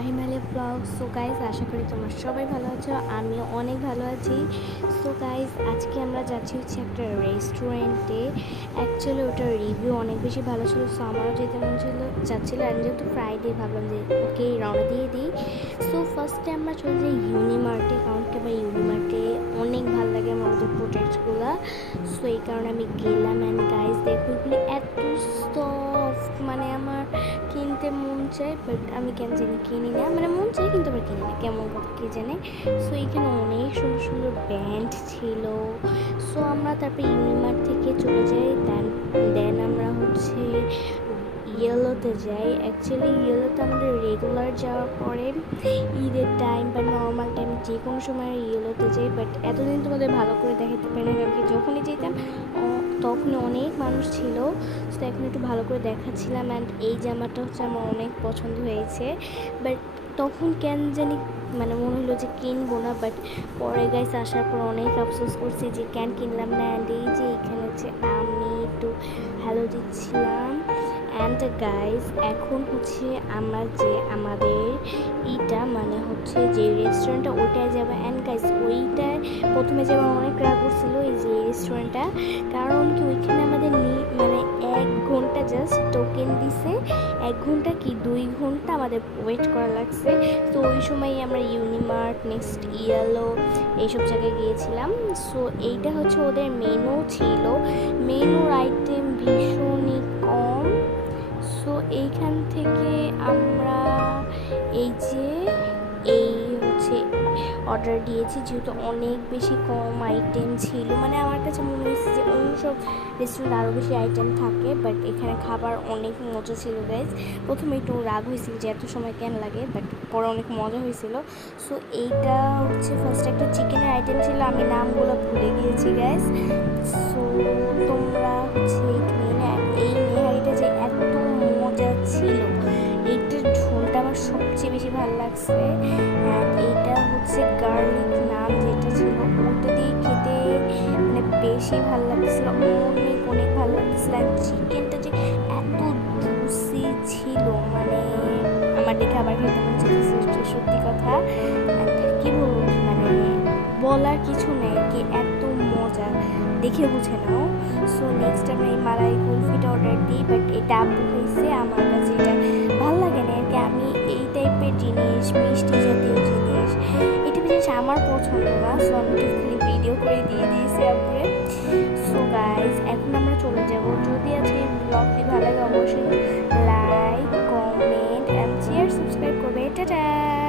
মাহিমালে blog so guys আশা করি তোমরা সবাই ভালো আছো, আমিও অনেক ভালো আছি। সো গাইজ আজকে আমরা যাচ্ছি হচ্ছে একটা রেস্টুরেন্টে অ্যাকচুয়ালি ওটার রিভিউ অনেক বেশি ভালো ছিল সো আমারও যেতে মন ছিল যাচ্ছিল আর যেহেতু ফ্রাইডে ভাবলাম যে ওকে রওনা দিয়ে দিই। সো ফার্স্টে আমরা চলে যাই ইউনিমার্টে কারণ কি আমার ইউনিমার্টে অনেক ভালো লাগে আমার ওদের প্রোডাক্টসগুলো সো এই কারণে আমি গেলাম অ্যান্ড গাইজ দেখো এগুলি এত কিনতে মন চায় বাট আমি কেন জানি কিনি না। মানে মন চাই কিন্তু আবার কিনি না। কেমন কথা কে জানে? সো এখানে অনেক সুন্দর সুন্দর ব্যান্ড ছিল। সো আমরা তারপরে ইউনিমার্ট থেকে চলে যাই। দেন দেন আমরা হচ্ছে ইয়েলোতে যাই। অ্যাকচুয়ালি ইয়েলোতে আমাদের রেগুলার যাওয়ার পরে ঈদের টাইম বা নর্মাল টাইম যে কোনো সময় ইয়েলোতে যাই। বাট এতদিন তোমাদের ভালো করে দেখাতে পারি কারণ যখনই যেতাম তখন অনেক মানুষ ছিল। তো এখন একটু ভালো করে দেখাচ্ছিলাম। অ্যান্ড এই জামাটা হচ্ছে আমার অনেক পছন্দ হয়েছে। বাট তখন কেন জানি মানে মনে হলো যে কিনবো না। বাট পরে গাইস আসার পর অনেক আফসোস করছি যে কেন কিনলাম না। অ্যান্ড এই যে এখানে হচ্ছে আমি একটু হ্যালো দিচ্ছিলাম। অ্যান্ড গাইস এখন হচ্ছে আমরা যে আমাদের ইটা মানে হচ্ছে যে রেস্টুরেন্টটা ওইটায় যাব। অ্যান্ড গাইস ওইটায় প্রথমে যে আমার অনেক রাগ করছিল এই যে রেস্টুরেন্টটা কারণ কি ওইখানে আমাদের মানে এক ঘণ্টা জাস্ট টোকেন দিছে। এক ঘণ্টা কি, দুই ঘণ্টা আমাদের ওয়েট করা লাগছে। তো ওই সময় আমরা ইউনিমার্ট নেক্সট ইয়েলো এইসব জায়গায় গিয়েছিলাম। সো এইটা হচ্ছে ওদের মেনু ছিল। মেনুর আইটেম ভীষণই কম। যে এই হচ্ছে অর্ডার দিয়েছি, যেহেতু অনেক বেশি কম আইটেম ছিল। মানে আমার কাছে মনে হয়েছে যে অন্য সব রেস্টুরেন্ট আরও বেশি আইটেম থাকে বাট এখানে খাবার অনেক মজা ছিল গাইজ প্রথমে একটু রাগ হয়েছিল যে এত সময় কেন লাগে বাট পরে অনেক মজা হয়েছিল। সো এইটা হচ্ছে ফার্স্ট একটা চিকেনের আইটেম ছিল, আমি নামগুলো ভুলে গিয়েছি গ্যাস সো তোমরা হচ্ছে লাগছে। আর এটা হচ্ছে গার্লিক নান যেটা ছিল ওটা দিয়ে খেতে মানে বেশি ভালো লাগছিল অনেক অনেক ভালো লাগছিল আর চিকেনটা যে এত জুসি ছিল মানে আমার দেখে আবার খেতে মন চাইছে সত্যি কথা। কি বলব মানে বলার কিছু নেই, কি এত মজা, দেখে বুঝে নাও। সো নেক্সট আমরা এই মালাই কুলফিটা অর্ডার দিই বাট এটা আপু হয়েছে আমার কাছে এটা ভালো লাগে না। আর কি, আমি এই টাইপের জিনিস আমার পছন্দ না সো আমি একটু খালি ভিডিও করে দিয়ে দিয়েছি আপনি সো গাইজ এখন আমরা চলে যাব। যদি আজকে ব্লগটি ভালো